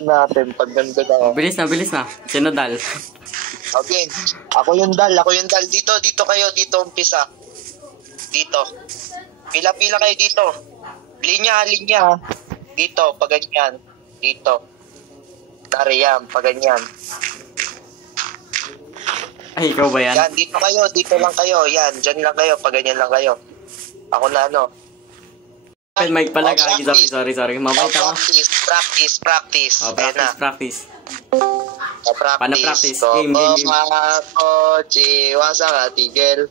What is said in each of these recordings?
natin pag nandun ako. Bilis na. Sino dal? Okay. Ako yung dal. Dito kayo. Dito umpisa. Dito. Pila-pila kayo dito. Linya. Dito, pag ganyan. Dito. Dari yan, pag ganyan. Ay, ikaw ba yan? Yan, dito lang kayo. Yan, dyan lang kayo, pag ganyan lang kayo. Ako na ano. Mic pala, Gagi. Sorry. Mabait ako. Practice. Oh, practice. Paano practice? Game. Wasa ka, tigil.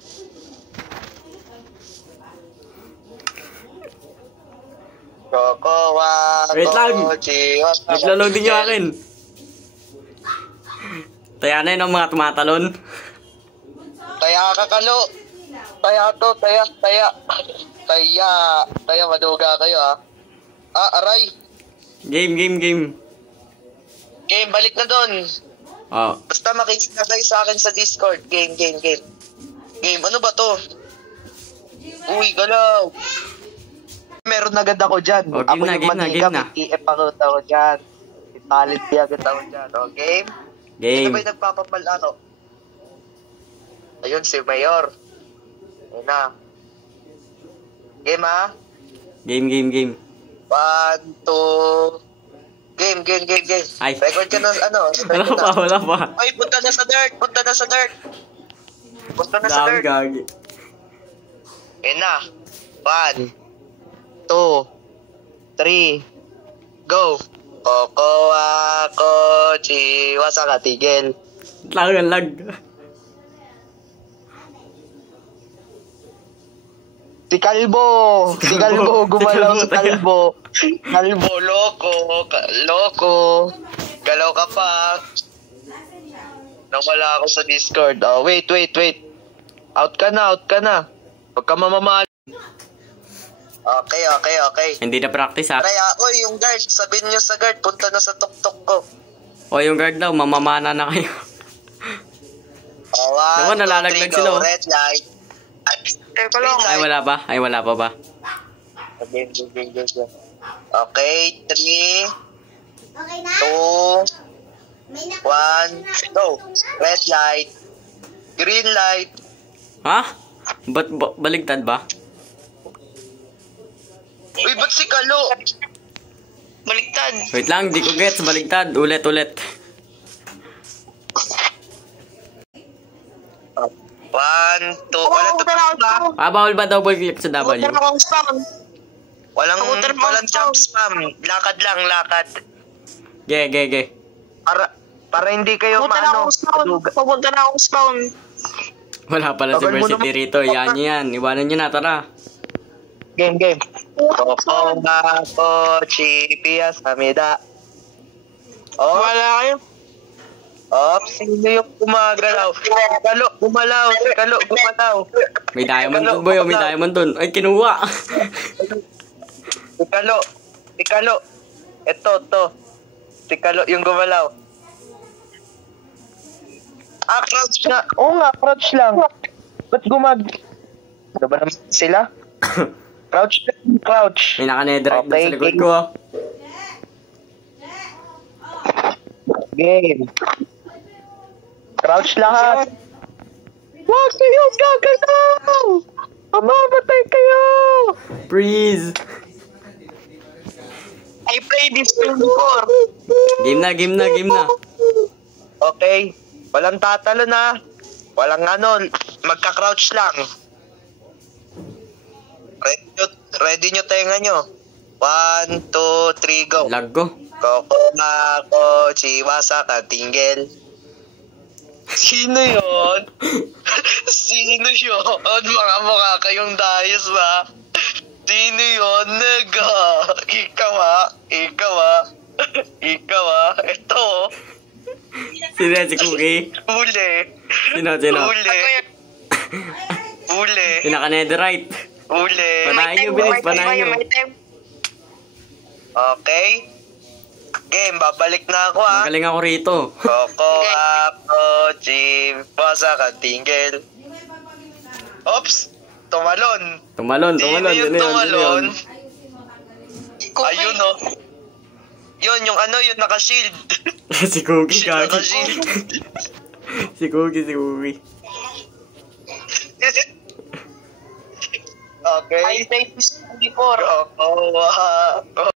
Wait lang. Naglo-loading yung akin. Taya na yun ang mga tumatalon. Taya ka, Kalo. Taya, maduga kayo, ha. Aray. Game. Game, balik na doon. Oh. Basta makikita kayo sa akin sa Discord. Game. Game, ano ba to? Uy, galaw. Meron agad ako dyan. Oh, ako yung game na. TF ako dyan. Talent agad ako dyan. O, game? Sino ba yung nagpapapal, ano? Ayun, si Mayor. Ayun na. Game, ha? Game. 1, 2... Game. Ay. Record ka na, ano? Wala pa. Ay, punta na sa dirt. Gagi. Ayun na. 1, 2, 3, go. Kokoa, kochi, wasa ka, tigil. Lag. Si Kalbo, gumalaw si Kalbo. Kalbo, loko. Galaw ka pa. Nawala ako sa Discord. Oh, wait. Out ka na. Huwag ka mamamali. Okay. Hindi na practice, ha? Aray, yung guard, sabihin nyo sa guard, punta na sa tuktok ko. O, yung guard daw, mamamana na kayo. Naman, nalalaglag sila, oh. Red light. Ay, wala pa ba? Okay, 3, 2, 1, go. Red light. Green light. Ha? Ba't baligtad ba? Uy, ba't si Kalo? Baligtad. Wait lang, di ko gets. Baligtad. Ulit. 1, 2, walang tutulog ba? Bawal ba double click sa W? Walang jump spam. Lakad lang. Ge. Para hindi kayo maano. Pupunta na akong spawn. Wala pala si Versity rito. Yan. Iwanan nyo na, tara. Game. Kokonga, kochi, piyas, amida. Wala kayo. Sino yung gumagalaw? Kalo, gumalaw. May diamond dun, boy. May diamond dun. Ay, kinuha. Si Kalo. Ito. Si Kalo yung gumalaw. Crouch na. Oo nga, crouch lang. Ba't ano ba naman sila? Crouch. May naka-netherite na sa likod ko, oh. Game. Crouch lahat. Wag kayong gagalaw! Mamamatay kayo! Freeze! I played this before. Game na. Okay. Walang tatalo na. Walang magka-crouch lang. Ready nyo tenga nyo. 1, 2, 3, go. Lag ko. Kokonga, kochi, wasa ka, tingel. Sino yun? Mga mukha kayong dayos ba? Sino yun, nega? Ikaw ah. Ito. Sino si Cookie? Huli. Sino? Yung naka-netherite. Huli. Panahin nyo, bilis. Okay. Game, babalik na ako, ha. Magaling ako rito. Kokoa, kochi, wasa ka, tingel. Oops! Tumalon. Tumalon. Sino yung tumalon? Ayun, oh. Yun, yung ano, yung naka-shield. Si Cookie, gagi. Naka-shield. Si Cookie. Okay. I play this 24. Oh,